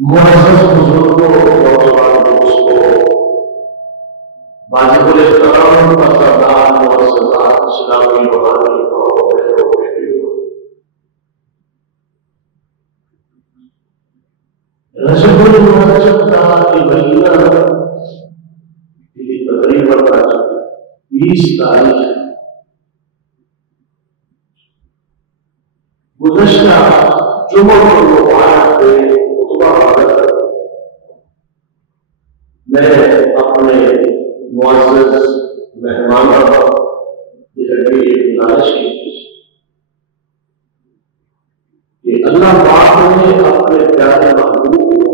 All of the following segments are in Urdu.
معزز بزرگوں نوجوان دوستوں، واجب الاحترام پسندان مؤسسات اسلامی روحانی رجب المرجب کا یہ مہینہ یہ تقریباً 20 تاریخ گزشتہ جمعہ المبارک پہ میں اپنے معزز مہمانوں کی گزارش کی کہ اللہ پاک نے اپنے پیارے محبوب کو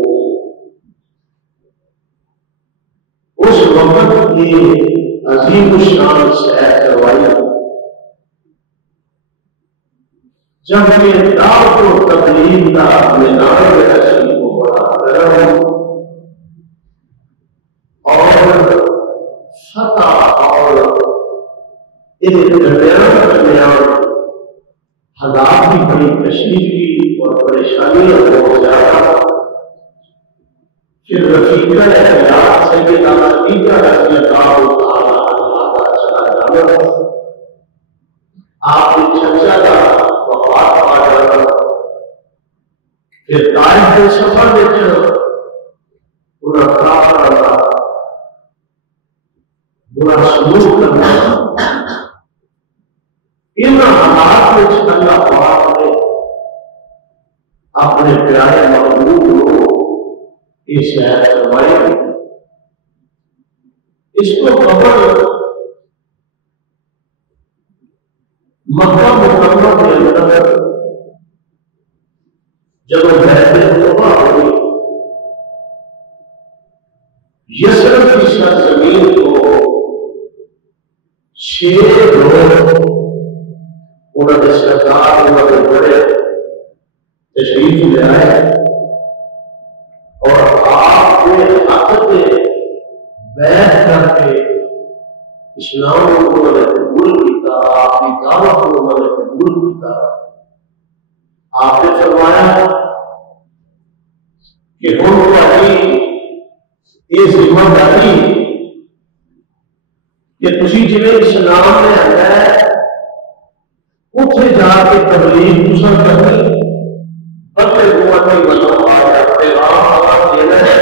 اس وقت کی عظیم الشان سیر کروائی جب کہ دعوت و تبلیغ کا میدان تشریف کو بڑا گرم اور فتح اور درمیان حالات بھی بڑی تشریف کی اور پریشانیاں بہت زیادہ پھر رفیقہ احتیاط سیدنا رفیقہ رضی اللہ تعالی عنہ آپ کے چچا کا وفات پا جانا، پھر طائف کے سفر میں انہیں خراب کرنا، برا سلوک کرنا، ان حالات میں اللہ پاک نے اپنے پیارے محبوب کو اس شہر کروائی۔ اس کو قبر مکہ مکرمہ کے اندر جب بیت الطبا ہوئی، یثرب کی سرزمین کو 6 لوگ انہوں نے سرکار انہوں نے بڑے تشریف لے آئے اور آپ کے عقد بیعت کر کے اسلام کو انہوں نے قبول کیا، آپ کی دعوت کو انہوں نے قبول کیا۔ آپ نے فرمایا کہ ہم تاری یہ ذمہ داری کہ تسی جویں اسلام میں آیا ہے اتنے جا کے تبلیغ تساں کرنی، بندے کو بناؤ آیا پیغام دینا ہے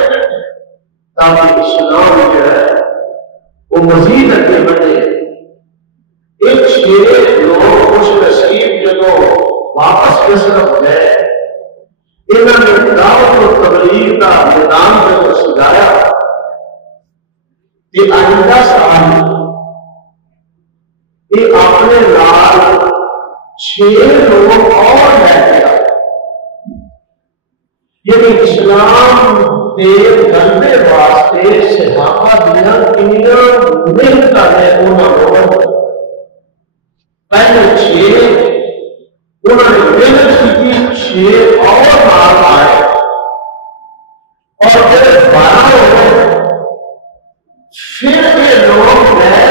تاکہ اسلام جو ہے وہ مزید اگے بڑھے۔ ایک 6 لوگ خوش نصیب جدو واپس مصر گئے، انہوں نے دعوت و تبلیغ کا میدان جب سجایا کہ آئندہ سال یہ اپنے نال 6 لوگ اور لے گیا، یعنی اسلام کے گلبے واسطے صحابہ دیا کنیاں محنت ہے انہوں لوگوں پہلے 6 انہوں نے محنت کی، 6 اور نال آئے اور جب 12 ہو گئے پھر یہ لوگ گئے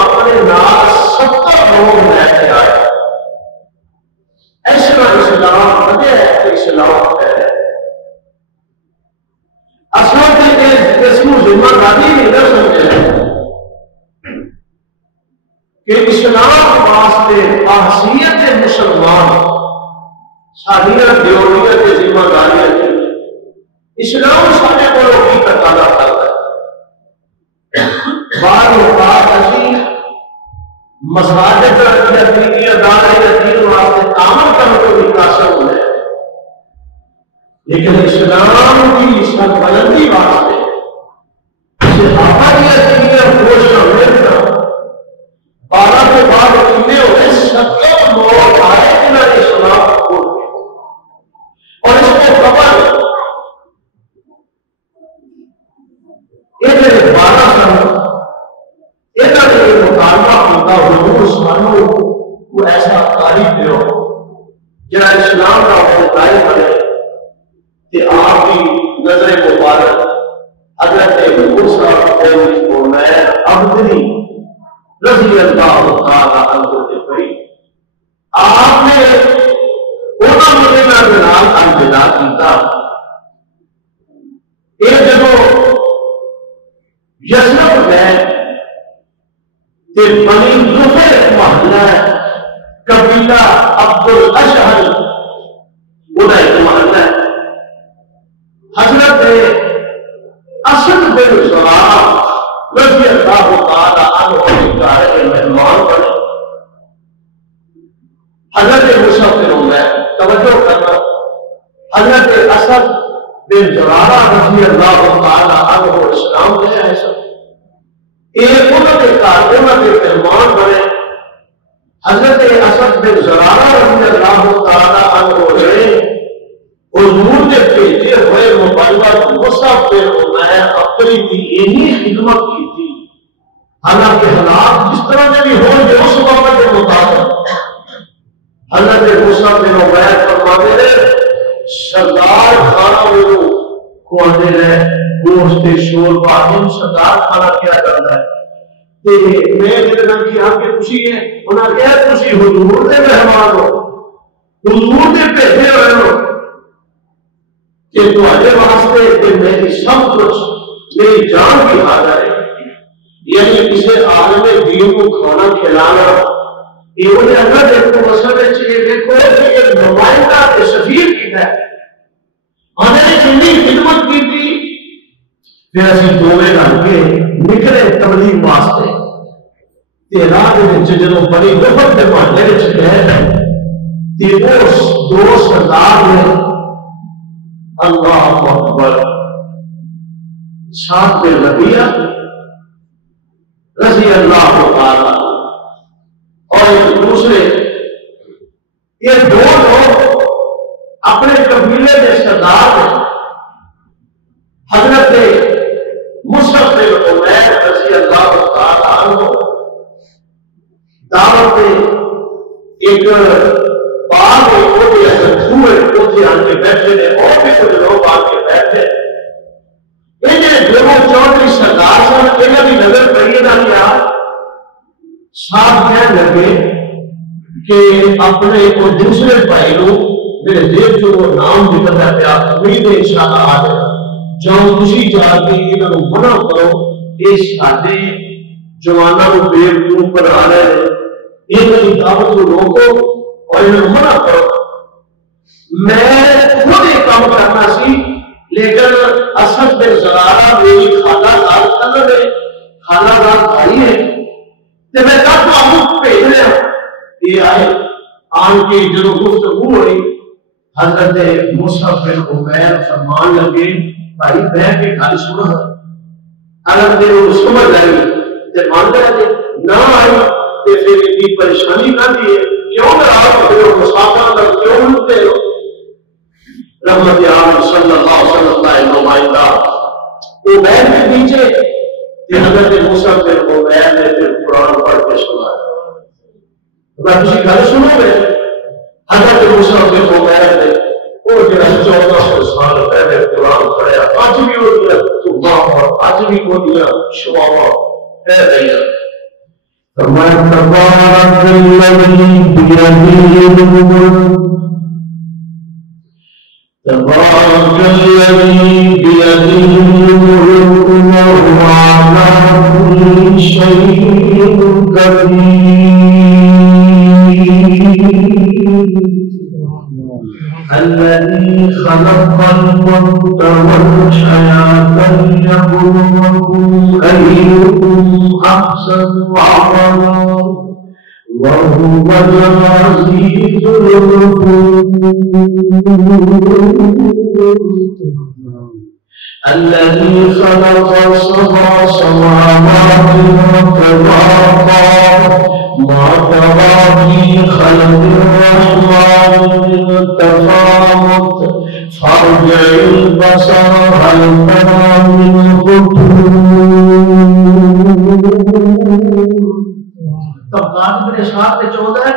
اپنے نال 70 لوگ لے کے آئے۔ ایسا اسلام بنے ہے تو اسلام ہے اصل کے اس کو ذمہ داری نہیں کر سکتے کہ اسلام واسطے حیثیت مسلمان ساڈیاں ڈیوٹیاں تے ذمہ داریاں اسلام سارے کو کی تقاضا کرتا ہے۔ بعض اوقات اسی مساجد یا دینی ادارے دین واسطے عمل کرنے کو بھی قاصر ہوئے، لیکن اسلام کی سربلندی واسطے صحابہ کی دینی کوششاں ملنا 12 کے بعد کتنے ہوئے 70 لوگ آئے جنہوں نے اسلام قبول کیا اور اس کو خبر یہ 12 سن انہوں نے یہ مطالبہ کیا حضور سانو کو ایسا تعریف دیو جہاں اسلام کا ابتدائی بنے کہ آپ کی نظر مبارک حضرت موسیٰ عمیر عبدی رضی اللہ تعالیٰ عنہ سے پڑھی، آپ نے انہوں نے الوداع کیتا یسرب ہے کہ بنی زفیر محلہ ہے، قبیلہ عبد الاشہل وہ ایک محلہ ہے۔ حضرت اسد بن زرارہ رضی اللہ تعالی عنہ کے مہمان بنے۔ حضرت مصعب بن عمیر، توجہ کرنا، حضرت اسد بن زرارہ رضی اللہ تعالی عنہ اسلام لے آئے سب، ایک انہوں نے کارکنوں کے مہمان بنے۔ حضرت اسد بن زرارہ رضی اللہ تعالی عنہ نے حضور نے بھیجے ہوئے مبلغ مصعب بن عمیر اپنی کی یہی خدمت کی تھی، حالانکہ حالات جس طرح میں بھی ہوں گے اس وقت کے مطابق حضرت مصعب بن عمیر فرماتے ہیں سردار کھانا وہ کھوانے رہے گوشت شوربہ، ہم سردار کھانا کیا کرتا ہے تے میں جنہاں کی آپ کے خوشی ہے انہاں کیا خوشی حضور دے مہمان ہو، حضور دے بھیجے ہوئے ہو کہ تمہارے واسطے کہ میری سب کچھ میری جان بھی حاضر ہے، یعنی کسی عالم دین کو کھانا کھلانا یہ انہیں اگر دیکھو مسئلہ چاہیے دیکھو کہ ایک نمائندہ کے سفیر کی ہے ہمیں اتنی خدمت کی تھی، پھر اسی دوویں گھر کے نکلے تبلیغ واسطے تیرا دے جنوں بڑی غفر کے محلے وچ گئے تے اس دو سردار نے اللہ اکبر سعد بن ربیعہ رضی اللہ تعالی اور ایک دوسرے یہ دو لوگ اپنے قبیلے کے سردار ہیں۔ حضرت مصعب بن عمیر رضی اللہ تعالی عنہ دعوت ایک باغ ہوتے ہوئے آن کے بیٹھے نے اور بھی کچھ لوگ آن کے بیٹھے انہیں جو چودھری سردار صاحب انہیں بھی نظر پڑی نہ کیا صاحب کہنے لگے کہ اپنے کو دوسرے بھائی لوگ میرے دیکھ جو وہ نام نکلتا پیا امید انشاءاللہ آ جائے جاؤ تسی جا کے انہوں منع کرو یہ سادے جوانا کو بیوقوف بنا رہے ہیں یہ دعوت کو روکو اور انہوں منع کرو۔ میں خود ایک کام کرنا سی لیکن اسد بن زرارہ میری خالہ دار خالہ ہے خالہ دار بھائی ہے تو میں کہا تو آپ بھیج رہے ہیں یہ آئے آن کی جو گفتگو ہوئی حضرت مصعب بن عمیر فرمان لگے بھائی بیٹھ کے گل سنا اگر تیرے کو سمجھ آئی تو مان رہے نہ آئی تو پھر اتنی پریشانی نہ دی کیوں نہ آپ مسافر کا کیوں لکھتے ہو رحمت عالم صلی اللہ صلی اللہ علیہ نمائندہ وہ بیٹھ کے نیچے کہ حضرت مصعب بن عمیر نے پھر قرآن پڑھ کے سنا اگر کسی گھر سنو گے حضرت مصعب بن عمیر نے وہ جو 1400 سال پہلے قرآن پڑھا آج بھی ہو گیا تو آج بھی ہو گیا شبابہ ہے رہی فرمایا تبارک الذی بیدہ الملک تبارك الذي بيده الملك وهو على كل شيء قدير الذي خلق الموت والحياة ليبلوكم أيكم أحسن عملا وهو العزيز الغفور الذي خلق 7 سماوات وطباقا ما ترى في خلق الرحمن من تفاوت فارجع البصر هل ترى من فطور تبقات بن اسحاق نے 14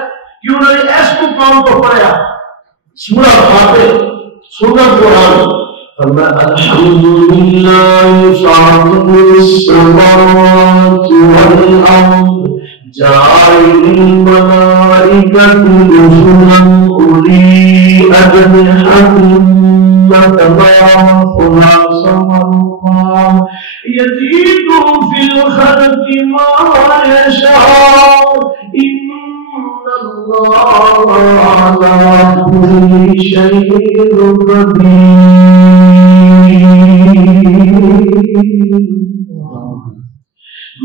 کہ انہوں نے اس کو قوم کو پڑھا سورہ فاتح سورہ قرآن فرمایا الحمدللہ فاطر السماوات والارض جاعل الملائکۃ رسلا اولی اجنحۃ متواف لا سمع يزيد الخلق ما يشاء إن الله على كل شيء قدير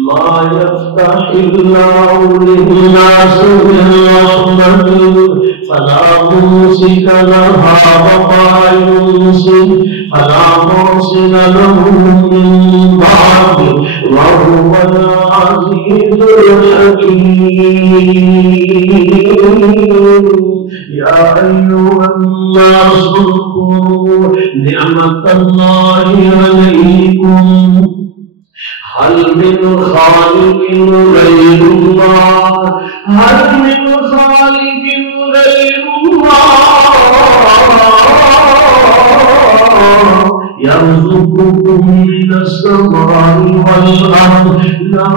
ما يفتح الله للناس من رحمة فلا ممسك لها وما يمسك فلا مرسل له من بعده وهو العزيز الحكيم يا أيها الناس اذكروا نعمة الله عليكم هل من خالق غير الله هل من خالق غير الله يرزقكم من السماء والأرض لا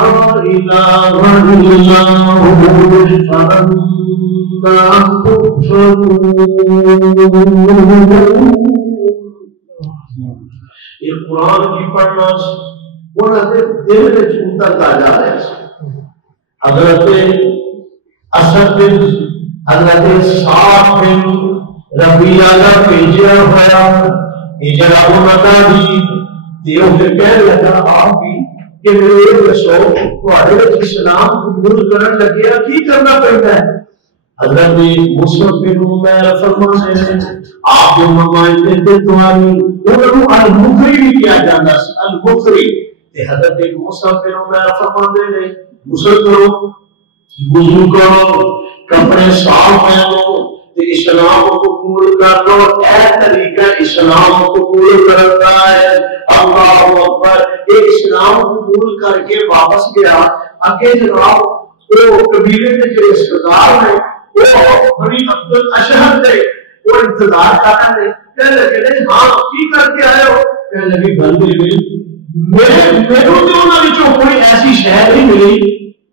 إله إلا هو فأنا تؤفكون. یہ قرآن کی پڑھنا انہوں نے دل میں اترتا جا رہا ہے. حضرت اسد بن حضرت سعد بن ربیعہ کا بھیجا ہوا ہجرہ ہونا دی دیو پھر کہنے لگا آپ بھی کہ میرے دسو تھوڑے اسلام قبول کرنے لگے کی کرنا پڑتا ہے. حضرت مصعب بن عمیر فرماتے ہیں آپ جو ممائندے تھے تمہاری انہوں المخری بھی کیا جاتا سی المخری. حضرت مصعب بن عمیر فرماتے ہیں غسل کرو وضو کرو کپڑے صاف پہنو اسلام کو قبول کر لو. اے طریقہ اسلام کو قبول کرتا ہے. اللہ اکبر. ایک اسلام قبول کر کے واپس گیا. آگے جناب وہ قبیلے کے جو سردار ہیں وہ بنی عبد الاشہر تھے. وہ انتظار کر رہے تھے. کہنے لگے ہاں کی کر کے آئے ہو؟ کہنے لگے گل میرے کوئی ایسی شہر نہیں ملی.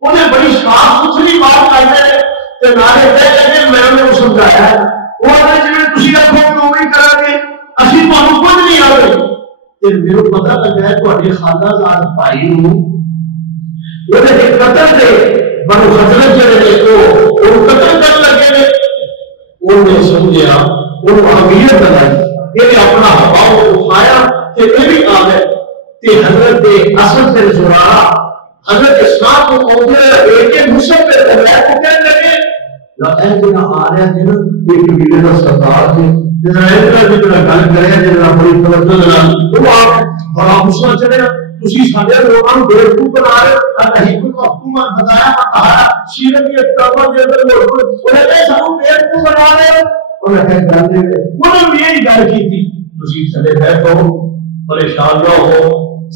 انہیں بڑی صاف ستھری بات کرتے ہیں میں انہیں سمجھایا وہ جی تھی آخو تو بھی کرا گے اسی تمہیں کچھ نہیں آئے. میرے پتا لگا ہے تھوڑے خالہ زاد بھائی قتل دے بنو خزرج جڑے وہ قتل کر لگے نے. انہیں سمجھا انہوں امیت بنائی یہ اپنا ہوا اٹھایا کہ یہ بھی آ گئے. حضرت اسد بن زرارہ حضرت اسلام کو پہنچے ایک مصعب پہ پہنچا کو کہنے لگے اے جنا آ رہا ہے نا ایک قبیلے کا سردار ہے جنا گل کرے جنا بڑی توجہ نال وہ آپ بڑا غصہ چڑھے تسی ساڈے لوکاں نوں بیوقوف بنا رہے ہو. کہیں کوئی حکومت بتایا کہا سیرت کی کتابوں کے اندر انہیں کہ سانوں بیوقوف بنا رہے ہو. انہیں کہ گل انہوں نے یہی گل کی تھی تسی چلے بیٹھو پریشان نہ ہو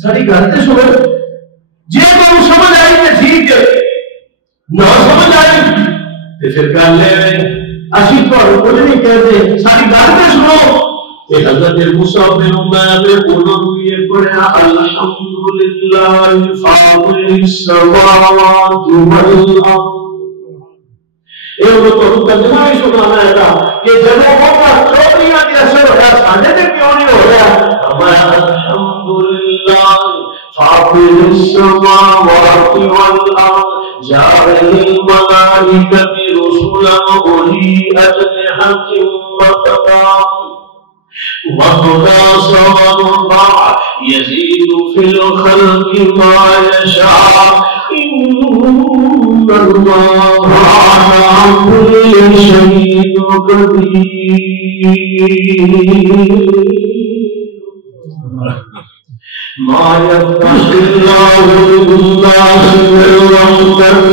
ساری گل تے سنو جی تم سمجھ آئی تو ٹھیک ہے نہ سمجھ آئی تو پھر گل لے اسی تمہیں کچھ نہیں کہتے ساری گل تے سنو. حضرت مصعب بن عمیر نے انہوں نے یہ پڑھا الحمدللہ فاطر السماوات والارض. یہ وہ تو ترجمہ ہی سنانا ہے کہ جب وہ چوریاں کے اثر ہو رہا سانے تے کیوں نہیں ہو رہا. ہمارا الحمدللہ فاطر السماوات والارض جاعل الملائکۃ رسلا اولی اجنحۃ مثلا وَقَضَى صَوَابًا يَزِيدُ فِي الْخَلْقِ مَا يَشَاءُ إِنَّ اللَّهَ عَلَى كُلِّ شَيْءٍ قَدِيرٌ. مَا يَفْتَحِ اللَّهُ لِلنَّاسِ مِن رَّحْمَةٍ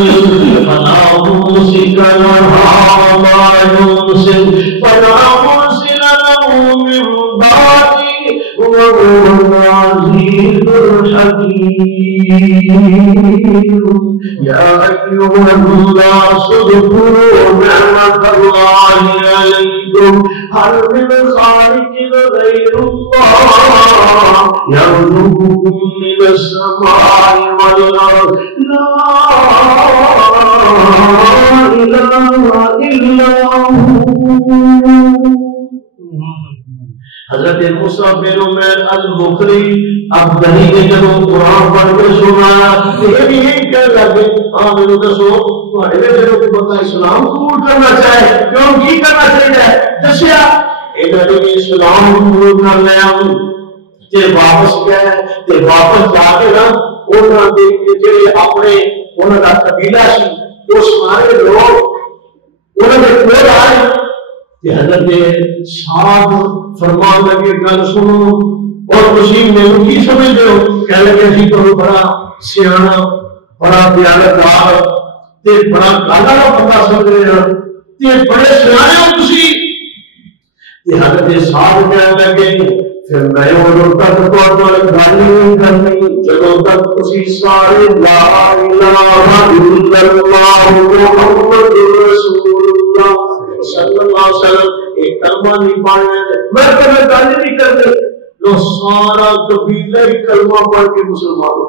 فَلَا مُمْسِكَ لَهَا وَمَا يُمْسِكْ فَلَا مُرْسِلَ لَهُ مِن بَعْدِهِ وَهُوَ الْعَزِيزُ الْحَكِيمُ. يَا أَيُّهَا النَّاسُ اذْكُرُوا نِعْمَةَ اللَّهِ عَلَيْكُمْ هَلْ مِنْ خَالِقٍ غَيْرُ اللَّهِ يَرْزُقُكُم مِّنَ السَّمَاءِ وَالْأَرْضِ لَا إِلَٰهَ إِلَّا هُوَ. حضرت موسیٰ بن عمیر المقری اب دہی نے جب قرآن پڑھ کے سنا یہ بھی یہی کہہ لگے ہاں میرے دسو تھوڑے میرے کو پتا اسلام قبول کرنا چاہے کیوں کی کرنا چاہیے دسیا انہوں اسلام قبول کر لیا تے واپس گئے تے واپس جا کے نا انہوں نے جڑے اپنے انہوں کا قبیلہ سی وہ سارے لوگ انہوں نے کول آئے کہ حضرت صاحب فرمان لگے گل سنو اور خوشی میں کی سمجھ دو کہہ لگے جی تو بڑا سیانا بڑا دیانتدار تے بڑا گالا بندہ سمجھ رہے ہیں تے بڑے سیانے ہو تسی تے حضرت صاحب کہنے لگے پھر میں وہ تک تو گل نہیں کرنی جدوں تک تسی سارے لا الہ الا اللہ محمد رسول اللہ صلی اللہ علیہ وسلم ایک کلمہ نہیں پڑھنا میں کبھی گل نہیں کرتے لو سارا قبیلہ ہی کلمہ پڑھ کے مسلمان ہو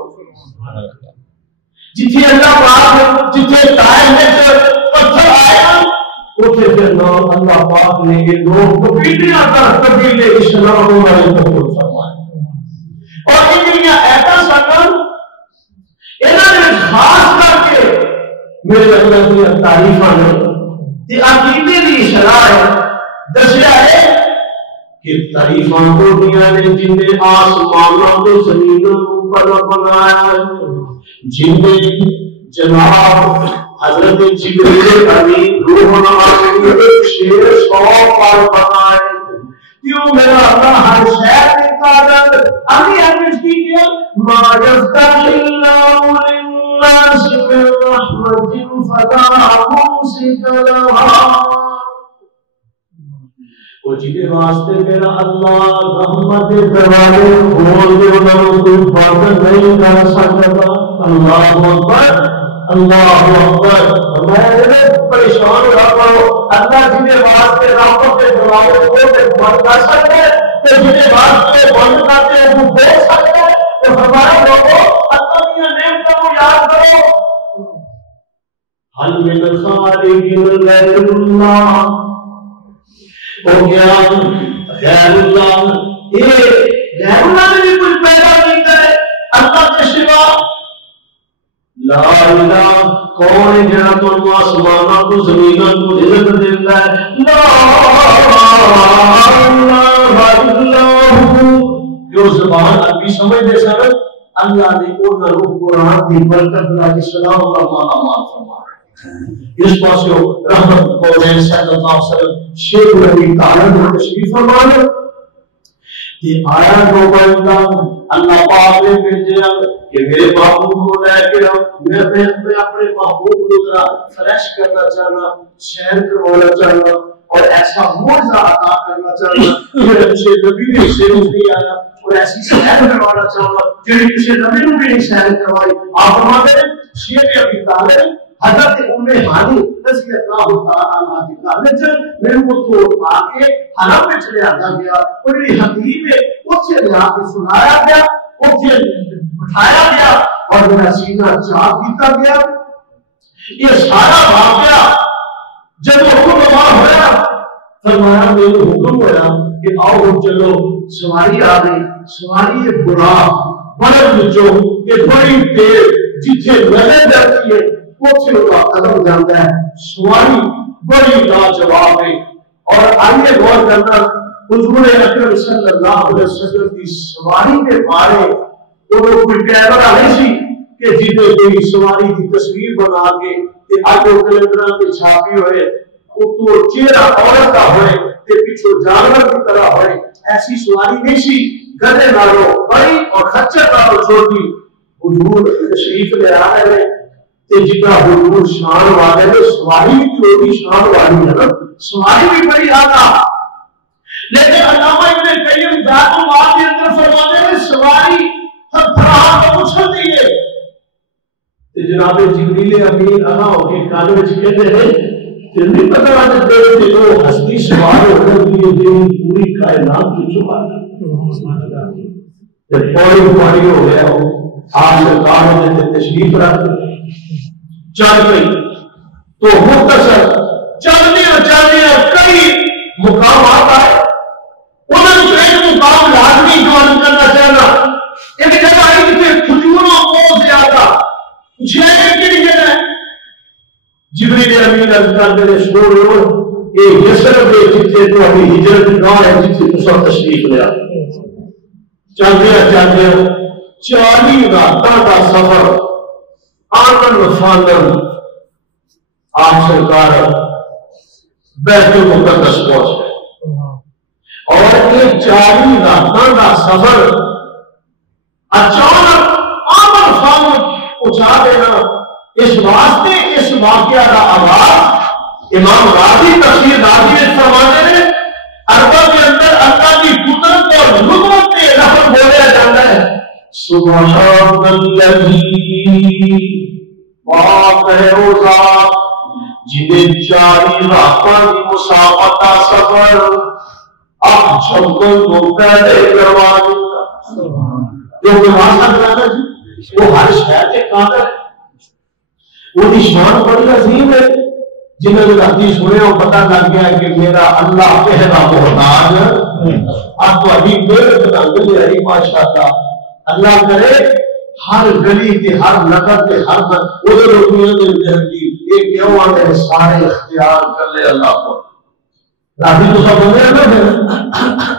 جتھے اللہ پاک جتھے ٹائم میں پتھر آیا اتنے پھر نام اللہ پاک نے یہ لوگ قبیلے قبیلے اسلام والے کو فرمایا اور ان ایسا سکن انہوں نے خاص کر کے میرے اللہ تعریفاں نے عقیدے کی شرح دسیا ہے کہ تعریفاں ہوتیاں نے جن نے آسمانوں کو زمینوں پر بنایا جن نے جناب حضرت جبریل امین روح اللہ ایک شیر 100 پار بنائے کیوں میرا اللہ ہر شہر میں قادر ابھی ہم کی کیا ما یفتح اللہ للناس من رحمت فلا ممسک لها وہ جیدے واسطے میرا اللہ رحمت دروازے کھول دے انہوں کوئی بات نہیں کر سکتا اللہ اکبر اللہ اکبر میں پریشان ہو رہا ہوں اللہ جیدے واسطے رحمت دروازے کھول دے بند کر سکتے تو جیدے واسطے بند کرتے ہیں وہ دے سکتے تو ہمارے لوگوں اللہ کی نعمتوں کو یاد کرو حل من خالق غیر اللہ ہو گیا غیر اللہ یہ غیر اللہ نے بھی کچھ پیدا نہیں کرے اللہ کے سوا لا الہ کون ہے جہاں تو آسمانوں کو زمینوں کو رزق دیتا ہے لا الہ الا ہو جو زبان ابھی سمجھ دے سر اللہ نے ان روح قرآن کی برکت کا اسلام کا مالا مال فرمایا اس پاس رحمت قولین صلی اللہ علیہ وسلم شیخ نبی تعالیٰ نے تشریف فرمایا کہ آیا دو بندہ اللہ پاک نے بھیجا کہ میرے محبوب کو لے کے میں اپنے محبوب کو ذرا فریش کرنا چاہنا شہر کروانا چاہنا اور ایسا معجزہ عطا کرنا چاہنا میرے پیچھے نبی نے اسے نہیں آیا اور ایسی شہر کروانا چاہنا جڑی پیچھے نبی نے بھی نہیں شہر کروائی آپ فرماتے ہیں شیخ ابی طالب حضرت ہانی رضی اللہ تعالیٰ عنہ کی کالج میرے کو تو اٹھا کے حرم میں چلے آتا گیا اور میری حدیب ہے اس سے لے کے سنایا گیا اس سے بٹھایا گیا اور میرا سینہ چاک دیتا گیا یہ سارا واقعہ جب حکم ہوا فرمایا میرے حکم ہوا کہ آؤ چلو سواری آ گئی سواری برا بڑے جو کہ بڑی دیر جتھے نظر جاتی ہے پوچھے کا قدم جانتا ہے سواری بڑی لاجواب ہے اور آئیے غور کرنا حضور اکرم صلی اللہ علیہ وسلم کی سواری کے بارے تو کوئی کیمرہ نہیں سی کہ جیتے کوئی سواری کی تصویر بنا کے کہ آگے کیلنڈر پہ چھاپی ہوئے تو چہرہ عورت کا ہوئے کہ پیچھے جانور کی طرح ہوئے ایسی سواری نہیں سی گدے نالوں بڑی اور خچر نالوں چھوٹی حضور تشریف لے آئے ہیں کہ جتنا حضور شان والے نے سواری بھی ہوتی شان والی ہے نا سواری بھی بڑی آتا لیکن علامہ ابن قیم ذات المعاد کے اندر فرماتے ہیں سواری ہر طرح کا اچھل دی ہے کہ جناب جبریل امین آنا ہو کے کان میں کہتے ہیں پھر بھی پتہ لگتا ہے کہ وہ ہستی سوار ہو کر یہ پوری کائنات کی چوبان جب پوری ہو گیا ہو آپ سرکار نے تشریف رکھ چل گئی تو مختصر چلنے کئی مقامات آئے انہوں نے پوچھا کہ جبریل امین عرض کرتے ہیں سنو یہ یثرب جتھے تو ابھی ہجرت گاہ ہے جتھے تساں تشریف لیا چلدے 40 راتاں دا سفر آمن وفاندن آپ سرکار بیت المقدس پہنچ گئے اور یہ 40 راتاں دا سفر اچانک آمن وفاندن پہنچا دینا اس واسطے اس واقعہ کا آغاز امام راضی تفسیر راضی میں فرماتے ہیں عربہ کے اندر اللہ کی قدرت اور نبوت کے لفظ بولیا جاتا ہے سبحان الذی پاک ہے وہ ذات جنہیں 40 راتاں کی مسافت کا سفر اب چھپن کو پہلے کروا دیتا جو کوئی واسطہ کرانا جی وہ ہر شہر کے قادر ہے وہ دی شان بڑی عظیم ہے جنہوں نے حدیث سنے وہ پتہ لگ گیا کہ میرا اللہ پہلا محتاج اب تو ابھی میرے بتانے رہی ماشاءاللہ اللہ کرے ہر گلی کے ہر نگر کے ہر ادھر روپیوں میں جہنگی یہ کیوں آنے ہیں سارے اختیار کر لے اللہ کو راضی تو سب ہونے ہیں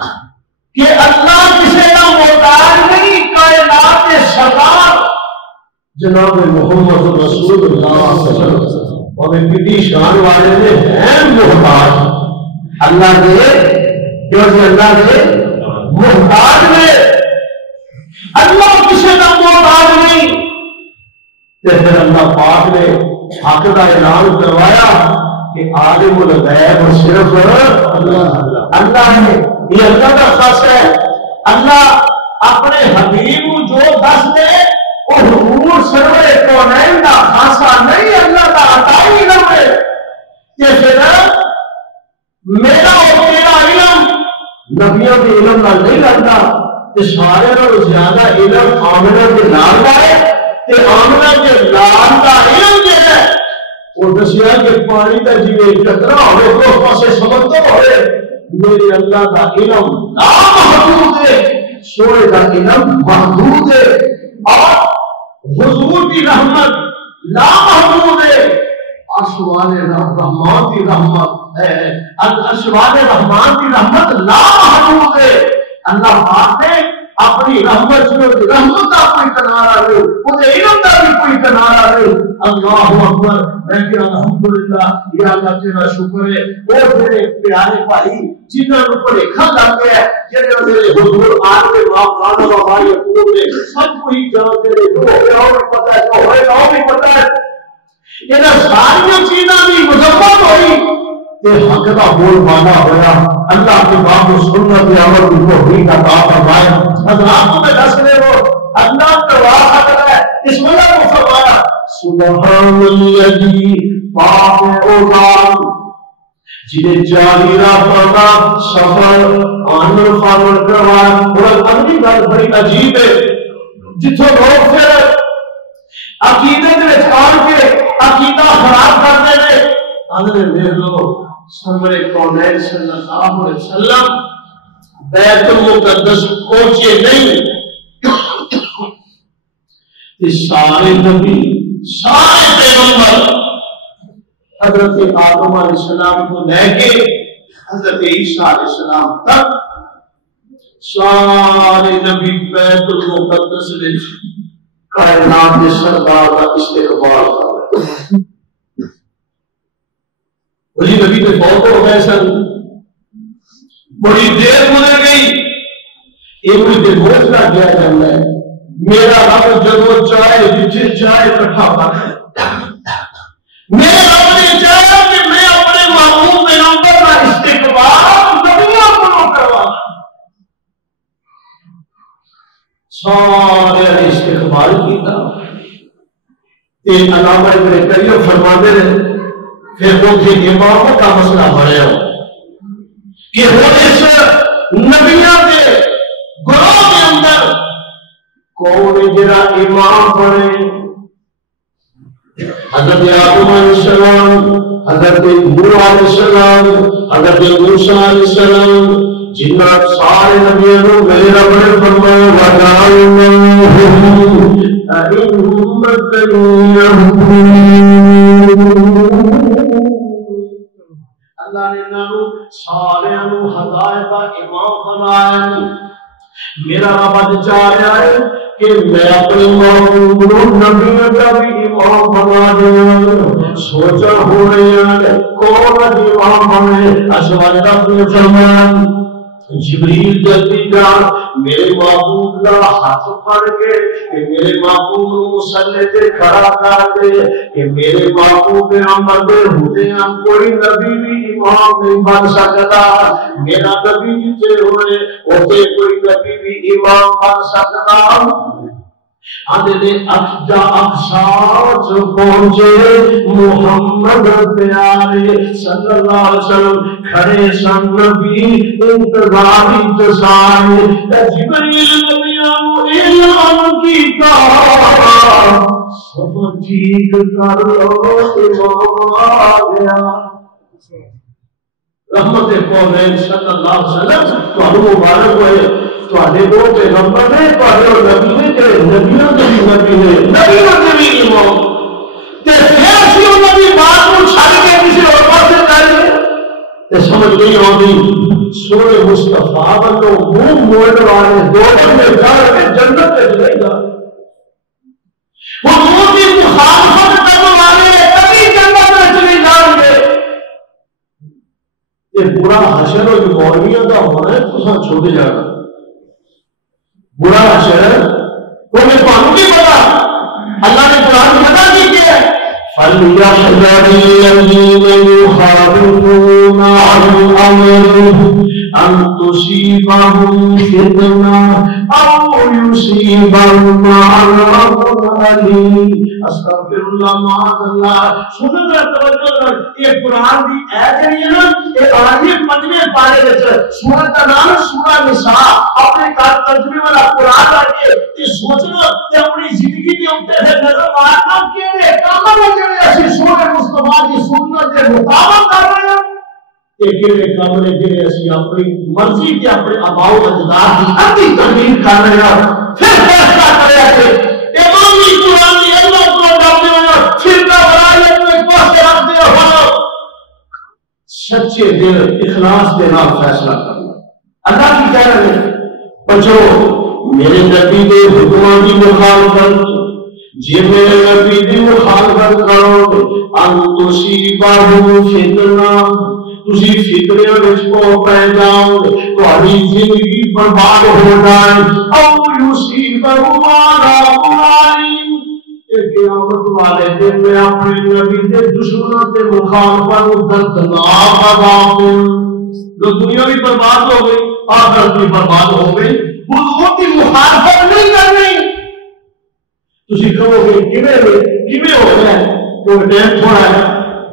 کہ اللہ کسی کا محتاج نہیں کائنات سرکار جناب محمد رسول اللہ صلی اللہ علیہ وسلم اور کتنی شان والے نے ہیں محتاج اللہ کے جو اللہ کے محتاج میں اللہ کسی کا محتاج نہیں پھر اللہ پاک نے حق کا اعلان کروایا کہ عالم الغیب صرف اللہ ہے یہ اللہ کا خاص ہے اللہ اپنے حبیب کو جو دس دے وہ حضور سرور کونین کا خاصا نہیں اللہ کا عطائی علم ہے کہ پھر میرا اور تیرا علم نبیوں کے علم نہ نہیں لگتا کہ سارے لوگ زیادہ علم آمنہ کے نام کا ہے کہ آمنہ کے نام کا علم جو ہے وہ دسیا کہ پانی کا جیوے قطرہ ہوئے تو پاسے سمجھتا ہوئے میرے اللہ کا علم نامحدود ہے سورے کا علم محدود ہے اور حضور کی رحمت لامحدود ہے اشوال رحمان کی رحمت ہے اشوال رحمان کی رحمت لامحدود ہے اللہ پاک نے اپنی رحمت جو رحمت کا کوئی کنارہ نہیں اسے علم کا بھی کوئی کنارہ نہیں اللہ اکبر میں کہ الحمدللہ یا اللہ تیرا شکر ہے اور میرے پیارے بھائی جنہوں نے اوپر لکھا جاتے ہیں جنہوں نے حضور آج کے باپ و بھائی حضور نے سب کو ہی جانتے ہیں جو ہو بھی پتہ ہے جو ہوئے گا بھی پتہ ہے یہ ساری چیزیں بھی مذمت ہوئی کہ حق کا بول بالا ہوا اللہ کے باپ و سنت عمل کو بھی عطا فرمائے حضرات کو میں دس رہے ہو اللہ کا واسطہ ہے اس وجہ کو فرمایا سبحان الذی پاک ہے وہ ذات جنہیں 40 راتوں کا سفر آمن فامن کروایا اور اگلی بات بڑی عجیب ہے جتوں لوگ پھر عقیدے میں آن کے عقیدہ خراب کرتے ہیں اندر دیکھ لو سرور کونین صلی اللہ علیہ وسلم بیت المقدس پہنچے نہیں سارے نبی سارے پیغمبر حضرت آدم علیہ السلام کو لے کے حضرت عیسیٰ علیہ السلام تک سارے نبی بیت المقدس میں کائنات کے سردار کا استقبال کر رہے وہی نبی کے فوت ہو گئے سن بڑی دیر گزر گئی ایک دن بوجھ لگ گیا جب میں میرا رب جب چاہے جتنے چاہے اکٹھا کر میرے رب نے چاہا کہ میں اپنے محبوب پیغمبر کا استقبال نبیوں کو کروا سارے استقبال کیتا علامہ ابن قیم فرماتے ہیں پھر وہ تھے اماموں کا مسئلہ بڑھیا کہ وہ اس نبیوں کے گروہ کے اندر کون جرا امام بنے حضرت آدم علیہ السلام حضرت نوح علیہ السلام حضرت موسیٰ علیہ السلام جنات سارے نبیوں میرے رب نے فرمایا وَجَعَلْنَاهُمْ اللہ نے سارے ہدایت کا امام بنایا. میرا رب چاہ رہا ہے کہ میں اپنے محبوب نبیوں کا بھی امام بنا دیا. سوچا ہو رہے ہیں کون امام بنے. اشوال اپنے فرمان جبریل جلدی جا میرے محبوب کا ہاتھ پھڑ کے کہ میرے محبوب مصلی سے کھڑا کر دے کہ میرے محبوب عمر ہوتے ہیں کوئی نبی بھی امام نہیں بن سکتا. میرا نبی جیتے ہوئے ہوتے کوئی نبی بھی امام بن سکتا. اقصاص پہنچے محمد پیارے صلی اللہ علیہ وسلم کھڑے سن نبی انتظاری جسائے جبریل نبیوں اعلان کیتا سب ٹھیک کر لو امام آ گیا. رحمت کونین صلی اللہ علیہ وسلم تو مبارک ہوئے تواڈے دو پیغمبر نے تواڈے نبی نے تے نبیوں دے نبی نے نبیوں دے بھی امام تے پھر اسی نبی بات کو چھڈ کے کسی اور پاسے کرے تے سمجھ نہیں آندی. سونے مصطفیٰ والوں منہ موڑ والے دو بندے جا کے جنت تے چلے جا حضور کی مخالفت کرنے والے کبھی جنت میں چلے جائیں گے. یہ برا حشر و مولویوں کا ہونا ہے تو چھوٹے جانا برا حشر وہ میں پانوں نہیں پتا. اللہ نے قرآن بتا دی کہ فَلْيَحْذَرِ الَّذِينَ يُخَالِفُونَ عَنْ أَمْرِهِ أَن تُصِيبَهُمْ فِتْنَةٌ أَوْ يُصِيبَهُمْ عَذَابٌ أَلِيمٌ. استغفر اللہ معاذ اللہ. سنو ذرا توجہ کر. یہ قرآن کی آیت ہے نا یہ آیت پنجویں پارے وچ سورۃ کا نام سورہ نساء اپنے ترجمے والا قرآن لا کے تے سوچنا تے اپنی زندگی دے اوپر نظر مارنا کیڑے کام نے جڑے اسی سورہ مصطفیٰ دی سنت دے مطابق کر رہے ہیں تے کیڑے کام نے جڑے اسی اپنی مرضی تے اپنے آباء و اجداد دی اتی تکمیل کر رہے ہیں. پھر فیصلہ کریا کہ امامی قرآن دی اللہ کو ڈالنے والا فرقہ برائیت میں ایک پاسے رکھ دیا ہو سچے دل اخلاص کے نام فیصلہ کرنا. اللہ کی کہہ رہے ہیں بچو میرے نبی کے حکموں کی مخالفت جی میرے نبی کی مخالفت کرو ان تصیبہم فتنہ تسی فکریاں وچ پے جاؤ تہاڈی زندگی برباد ہو جائے او یصیبہم عذاب علیم. قیامت والے دن میں اپنے نبی کے دشمنوں کے مخالفت دردناک عذاب دوں. دنیا بھی برباد ہو گئی آخرت بھی برباد ہو گئی. حضور کی مخالفت نہیں کرنی. تسی کہو گے کیویں ہو گیا تو ٹائم تھوڑا ہے.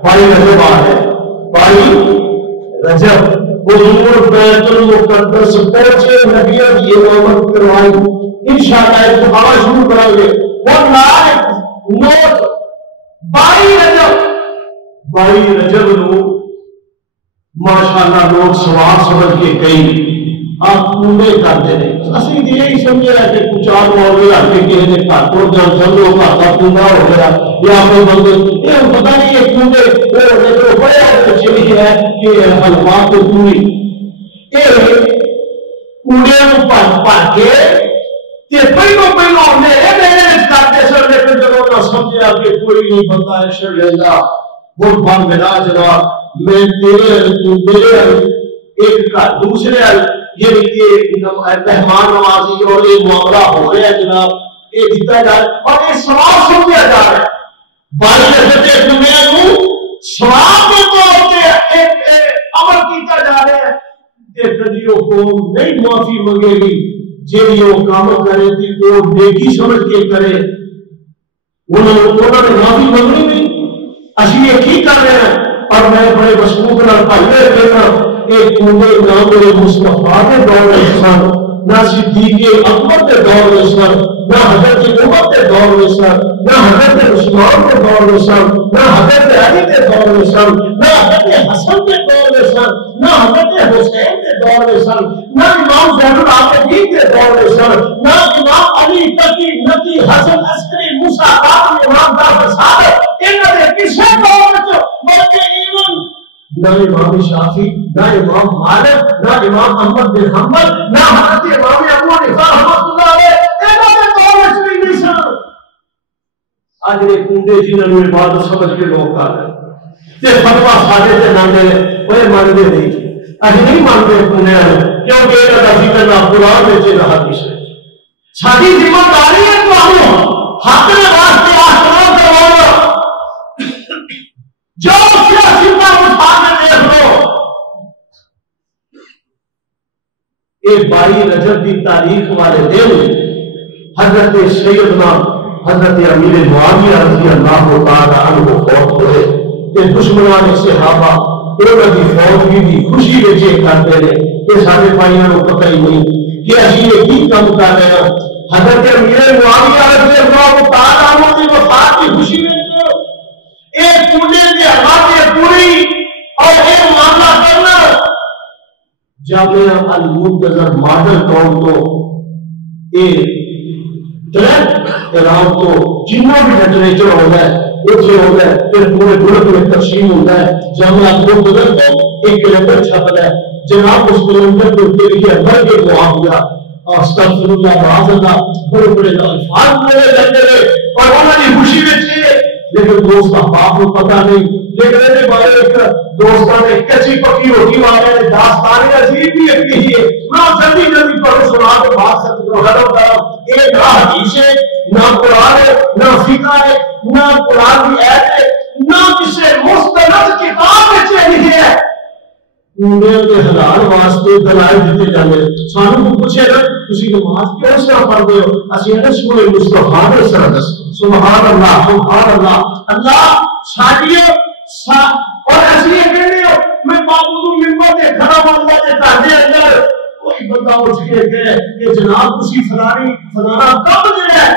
بھائی رجب آ ہے بھائی رجب حضور بیت المقدس پہنچے نبیوں کی امامت کروائی. انشاءاللہ ایک دعا شروع کریں گے. وہ لائق نوٹ 22 رجب نو ماشاءاللہ لوگ سوال سمجھ کے کئی آپ پورے کرتے ہیں. اسی یہی سمجھے ہے کہ کچھ آگ ہو گیا کہ کسی نے کھاٹو جان سمجھو کھاتا پورا ہو گیا یا کوئی بندے یہ پتہ نہیں یہ پورے وہ جو بڑے چلی ہے کہ حلوا تو پوری یہ پورے پڑھ کے پہلو میرے کرتے سر لیکن جب نہ سمجھا کہ کوئی نہیں بندہ ایشر لینا وہ بن ملا جناب میں تیرے ایک کا دوسرے یہ مہمان نوازی اور یہ معاملہ ہو رہا ہے جناب یہ دیتا جائے اور یہ سواب سمجھا جا رہا ہے. بھائی حضرت دنیا کو سواب کے طور پہ ایک عمل کیتا جا رہا ہے کہ کبھی وہ قوم نہیں معافی مانگے گی جی وہ کام کرے تھی وہ نیکی سمجھ کے کرے انہوں نے معافی مانگنی نہیں. اسی یہ کی کر رہے ہیں اور میں بڑے مشکوک نہ پہلے دیکھا ایک پورے نام میرے مصطفیٰ کے دور میں سن نہ صدیق اکبر کے دور میں سن نہ حضرت عمر کے دور میں سن نہ حضرت عثمان کے دور میں سن نہ حضرت علی کے دور میں سن نہ حضرت حسن کے دور میں سن نہ حضرت حسین کے دور میں سن نہ امام زین العابدین کے دور میں سن نہ امام علی تقی نقی حسن عسکری نہ امام شافعی، نہ امام مالک، نہ امام احمد بن حنبل، نہ حضرت امام ابو حنیفہ رحمۃ اللہ علیہ انہوں نے دور میں نہیں سن۔ آج یہ کنڈے جنہوں نے بات سمجھ کے لوگ کر رہے تے فتوا ساڈے تے نانے وہ مانتے نہیں، اسی نہیں مانتے کنڈے کیونکہ یہ ذکر نہ قرآن میں نہ حدیث میں۔ ساری ذمہ داری ہے تو حق کے واسطے آسمان کروانا، جو سیاسی کا اٹھا کے دیکھ لو۔ یہ 22 رجب کی تاریخ والے دن حضرت سیدنا حضرت امیر معاویہ رضی اللہ تعالی عنہ فوت ہوئے کہ دشمنان صحابہ انہوں کی فوتگی کی خوشی میں یہ کرتے ہیں کہ سارے بھائیوں کو پتہ ہی نہیں کہ اسی یہ کی کام کر رہے ہیں۔ حضرت امیر معاویہ رضی اللہ تعالی عنہ کی وفات کی خوشی میں ایک کنڈے کے حوالے پوری اور ایک معاملہ کرنا جامعہ المنتظر ماڈل ٹاؤن تو ایک ڈائریکٹ اعلان تو جنہ بھی لٹریچر ہوتا ہے اتنے ہوتا ہے، پھر پورے ملک میں تقسیم ہوتا ہے۔ جامعہ المنتظر تو ایک کیلنڈر چھپتا ہے، جناب اس کیلنڈر کے اوپر لکھا مر کے معاویہ استغفر اللہ معاذ اللہ بڑے بڑے الفاظ بولے جاتے ہیں اور انہوں نے خوشی میں چیئے، لیکن دوست باپ کو پتہ نہیں۔ لیکن میرے بارے ایک دوستان نے کچی پکی روٹی والے نے داستان عجیب بھی ایک کہی ہے، میں جلدی جلدی پڑھو سنا تو بات سکتے ہو حضرت کرم۔ ایک نہ حدیث ہے، نہ قرآن ہے، نہ فقہ ہے، نہ قرآن کی آیت ہے، نہ کسی مستند کتاب میں چاہیے ہے۔ کنڈے کے حلال واسطے دلائل دیتے جاتے ہیں۔ سانوں کو پوچھے گا تسی نماز کیوں اس طرح پڑھتے ہو؟ اسی نے سورہ مصطفیٰ نے اس طرح دس سبحان اللہ سبحان اللہ اللہ شادیو اور اسی یہ کہنے ہو میں معبودوں ممبر کے کھڑا ہوتا ہے تاہدے اندر کوئی بندہ اٹھ کے کہے کہ جناب اسی فلانا کب دے ہے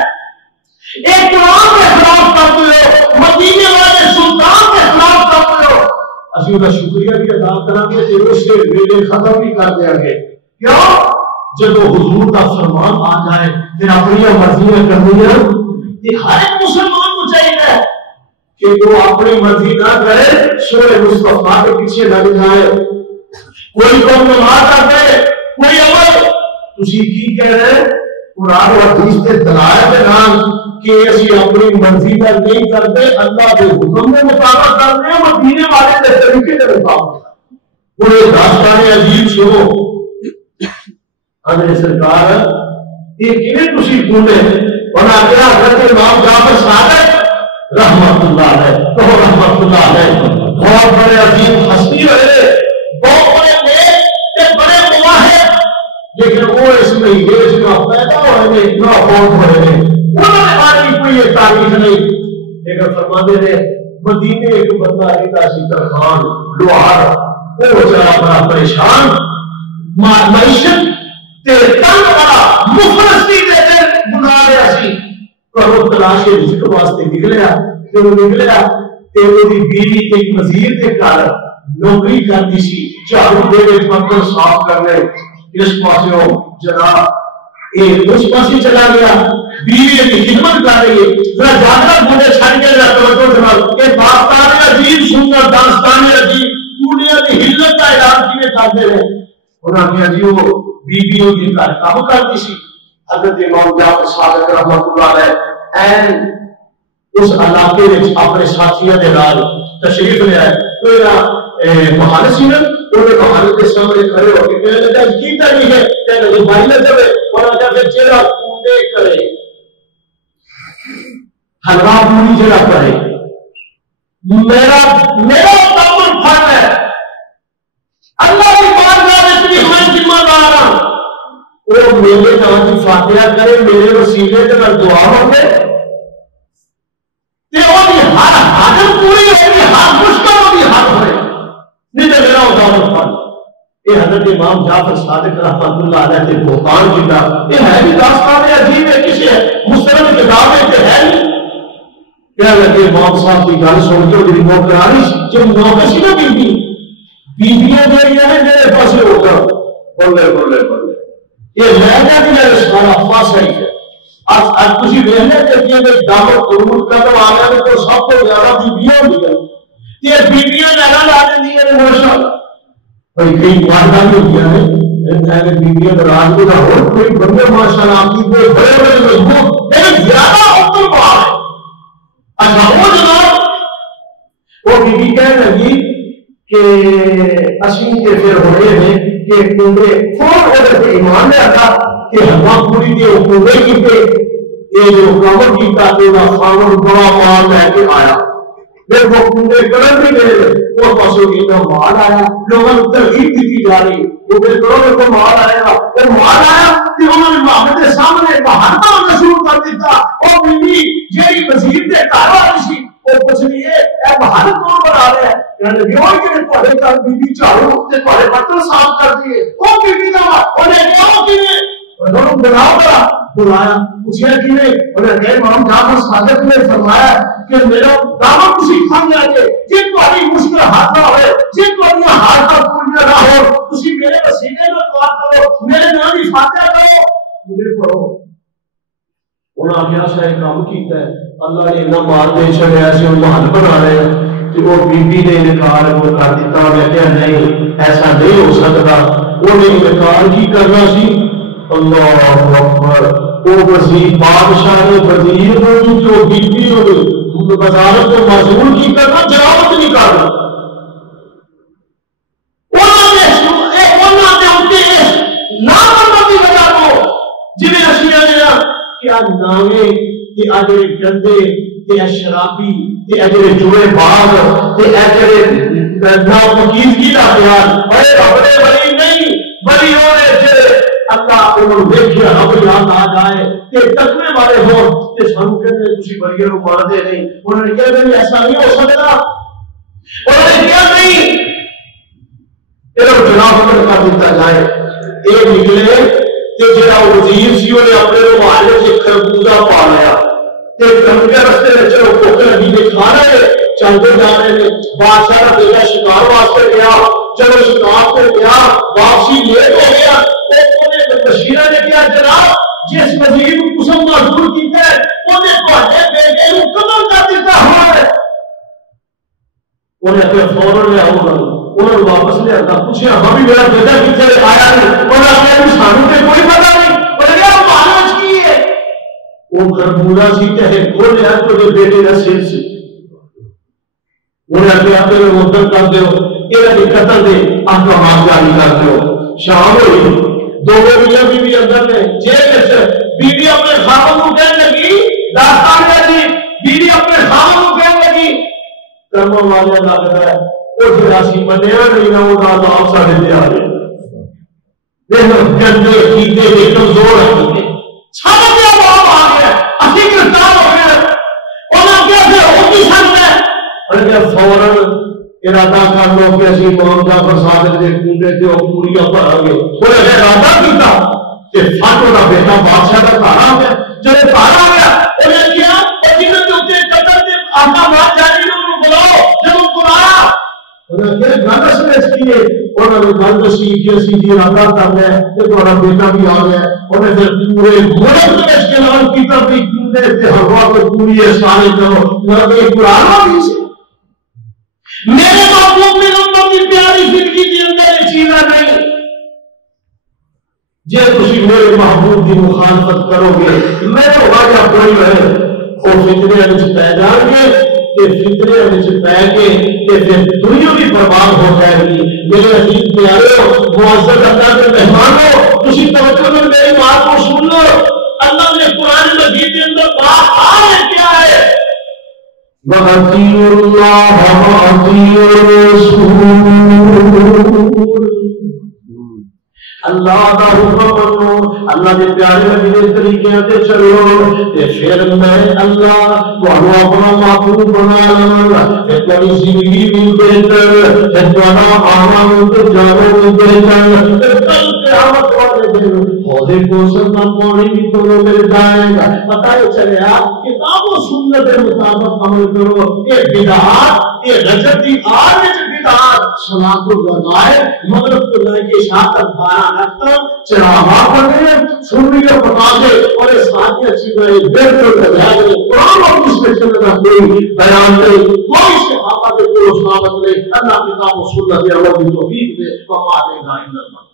ایک قرآن کے خلاف کرتے ہو، مدینے والے سلطان کے خلاف کرتے ہو۔ اسی کا شکریہ بھی ادا کریں گے کہ اس کے ویلے ختم بھی کر دیا گے۔ کیوں؟ جب حضور کا فرمان آ جائے پھر اپنی مرضیاں کرنی ہے۔ یہ ہر ایک مسلمان کو چاہیے کہ وہ اپنی مرضی نہ کرے، سورہ مصطفیٰ کے پیچھے لگ جائے۔ کوئی قوم نماز کر دے، کوئی عمل تسی کی کہہ رہے قرآن اور حدیث کے دلائل کے نام کہ اسی اپنی مرضی پر نہیں کرتے، اللہ کے حکم کے مطابق کرتے ہیں، وہ دینے والے کے طریقے کے مطابق۔ پورے داستان عجیب سنو، حضرت سرکار یہ کیوں تسی ڈھونڈے اور آگے حضرت امام جعفر صادق رحمت اللہ علیہ تو رحمت اللہ علیہ بہت بڑے عظیم ہستی رہے، بہت بڑے نیک تے بڑے مواہب، لیکن وہ اس میں یہ نہ پیدا ہوئے نہ فوت ہوئے، انہوں نے ہماری کوئی یہ تاریخ نہیں۔ لیکن فرماتے ہیں مدینے ایک بندہ رہتا سی ترخان لوہار، وہ بیچارہ بڑا پریشان، معیشت تے تنگ بڑا مفلسی دے دل بنا رہا سی، کرو تلاش رزق واسطے نکلیا تے وہ نکلیا تے وہ بیوی ایک وزیر کے گھر نوکری کرتی سی، جھاڑو دے کے برتن صاف کرنے، اس پاسے جناب اس پاسے چلا گیا، بیوی کی خدمت کر رہی ہے، ذرا جاکر مجھے چھڑ کے ذرا توجہ جناب یہ داستان عجیب سننا، داستان عجیب دنیا کی ہلت کا اعلان کیے کرتے ہیں۔ انہوں نے جی وہ بیویوں کی کام کرتی سی، حضرت امام جعفر صادق رحمت اللہ علیہ این اس علاقے میں اپنے ساتھیوں کے نال تشریف لے آئے تو محل سی نا انہیں محل کے سامنے کھڑے ہو کے کہنے لگا کی نہیں ہے کہنے لگے بھائی نہ چلے اور آجا پھر چہرہ کونڈے کرے حلوہ پوری جگہ کرے میرا تعمل فرق ہے اللہ کی بارگاہ میں اتنی ہمیں ذمہ دار ہوں وہ میرے نام کی فاتحہ کرے میرے وسیلے کے نال دعا ہوتے تے وہ ہر حاجت پوری ہوگی ہر مشکل ہوگی ہر ہوئے نہیں تو میرا تعمل فرق یہ حضرت امام جعفر صادق رحمت اللہ علیہ سے بہتان کیتا یہ ہے بھی داستان عجیب ہے کسی مستند کتاب میں کہ ہے نہیں کہہ لگے امام صاحب کی گل سن کے میری نوکرانی جب نوکر سی نہ بیویاں میرے پاس ہو کر بولے بولے بولے یہ لہجہ بھی میرے سارا فاصلہ ہی ہے اب تھی ویلے دیکھیے کہ دعوت قبول کرنے والے تو سب کو زیادہ بیویاں بھی گئی یہ بیٹیاں لہرا لا دیں نے ماشاء اللہ بھائی کئی واردہ بھی ہوتی ہے بیٹیاں ناراض بھی نہ ہو کوئی بندے ماشاء اللہ آپ کی بڑے بڑے مضبوط لیکن زیادہ اوپر بار ہے. اچھا وہ جناب وہ بی بی کہنے لگی کہ اسی کے پھر ہو رہے ہیں کہ کنڈے فون ہونے سے ایمان لے آتا کہ ہم پوری کے کنڈے کی پہ یہ جو کامر کی تاکہ خامر بڑا مال لے کے آیا پھر وہ کنڈے کرن بھی گئے وہ پاسوں کی نہ مال آیا لوگوں نے ترغیب دی جا رہی وہ پھر کرو کو مال آئے گا وہ مال آیا کہ انہوں نے محمد کے سامنے بہانہ مشہور کر دیتا اور بیوی جیڑی وزیر کے گھر والی سی وہ پوچھ لیے اے بہانہ کون بنا رہے ہیں یعنی بیوی کے تھوڑے گھر بیوی چاہو تے تھوڑے برتن صاف کر دیے وہ بیوی دا انہیں کہو کہ انہوں نے بناؤ کرا بلایا پوچھا کہ انہیں کہ امام جعفر صادق نے فرمایا کہ میرا دامن کسی کھان جا کے جن کو ابھی مشکل ہاتھ نہ ہوئے جن کو اپنا ہاتھ کا پوریا نہ ہو کسی میرے وسیلے میں دعا کرو میرے نام کی فاتحہ کرو مجھے پڑھو. انہوں نے کیا شاید کام کیتا ہے اللہ نے اتنا مال دے چھڑے ایسے وہ محل بنا رہے ہیں کہ وہ بی بی نے انکار وہ کر دیتا میں کہا نہیں ایسا نہیں ہو سکتا وہ نے انکار کی کرنا سی. اللہ اکبر وہ وزیر بادشاہ نے وزیر نے جو بی بی اور وزارت کو معذور کی کرنا جراوت نہیں کرنا کیا نامے تے اجرے گندے تے شرابی تے اجرے جوئے باغ تے اجرے ناپاکیزگی دا خیال بڑے بڑے بڑی نہیں بڑی ہونے سے اللہ انہوں دیکھیا رب یاد آ جائے تے تقوی والے ہو تے سانو کہتے تسی بڑی نو ماندے نہیں انہوں نے کہا نہیں ایسا نہیں ہو سکتا انہوں نے کہا نہیں انہوں جناب کر دیتا جائے ایک نکلے کہ جڑا وزیر سی نے اپنے روالے سے خربوزہ پا لیا تے کمکے رستے میں چلو کوکر ابھی میں کھانا ہے چلتے جا رہے ہیں بادشاہ کا بیٹا شکار واسطے گیا چلو شکار پہ گیا واپسی لیٹ ہو گیا بشیرہ نے کیا جناب جس وزیر کو قسم معذور کیتا ہے انہیں تواڈے بیٹے کو قتل کر دیتا ہوا ہے انہیں اپنے فوراً لے آؤ انہوں نے واپس لے آتا پوچھا ہاں بھی میرا بیٹا کتنے آیا نہیں انہوں نے کہا سانو تے کوئی پتہ نہیں انہوں نے کہا معلوم کی ہے وہ خربوزہ سی تے کھول لیا تو بیٹے کا سر سے انہوں نے کہا پھر مدت کر دیو یہ قتل دے احکامات جاری کر دیو. شام ہوئی دو بیویاں بھی اندر نے جیل بیوی اپنے خاوند کو کہنے لگی داستان ہے جی بیوی اپنے خاوند کو کہنے لگی کرم والے لگتا ہے وہ جراسی منیا نہیں نہ وہ عذاب ساڑھے دے آ رہے دیکھو گندے کیتے کے کمزور ہیں چھاڑا دیا باب آ گیا اسی گرفتار ہو گئے انہوں کیا پھر ہوتی سکتا ہے اور کیا فوراً ارادہ کر لو کہ اسی امام جعفر صادق دے کنڈے تے او پوریا بھر گئے انہوں نے ارادہ کیتا کہ فاٹو دا بیٹا بادشاہ کا گھر آ گیا جب گھر آ گیا انہوں نے کیا اور جنہوں کے اتنے قتل دے احکامات جاری انہوں بلاؤ جب وہ بلایا انہوں نے کیا گھر سمجھ کیے انہوں نے گھر سیکھ کے سی ارادہ کر لیا کہ تمہارا بیٹا بھی آ گیا انہوں نے پھر پورے ملک میں اس کے اعلان کیتا کہ کنڈے تے ہوا کو پوری سارے کرو نہ کوئی قرآن نہیں سے میرے محبوب میں نمبر کی پیاری زندگی کے اندر یہ چیزیں نہیں جے تسی میرے محبوب کی مخالفت کرو گے میں تو واجہ کوئی ہے وہ فتنے وچ پے جان گے کہ فتنے وچ پے کے کہ پھر دنیا بھی برباد ہو جائے گی. میرے عزیز پیارے معزز اللہ کے مہمانوں تسی توجہ سے میری بات کو سن لو. اللہ نے قرآن مجید کے اندر بات آئے کیا ہے وَأَطِيعُوا اللَّهَ وَأَطِيعُوا الرَّسُولَ اللہ کا حکم منو اللہ کے پیارے نبی کے طریقے تے چلو تے پھر میں اللہ تانوں اپنا معبود بنا لواں تے تیری زندگی بھی بہتر تے تیرا آرام تے جانے بھی بہتر تے کل قیامت والے دن خودے کو سننا پانی بھی تو مل جائے گا. پتہ ہے چلیا کتاب و سنت کے مطابق عمل کرو. یہ بدعات یہ رجب دی آگ وچ بدعات صلاۃ الغائب مغرب کو لے کے عشاء تک 12 رکھتا چراغا پڑھنے سنی کے پتا دے اور اس ساتھی چیزیں بہتر ہو جائے قرآن اور اس میں چلے کا کوئی بیان نہیں، کوئی صحابہ کے کوئی ثابت نہیں، اللہ کتاب و سنت عمل کی توفیق دے، وما علینا الا البلاغ۔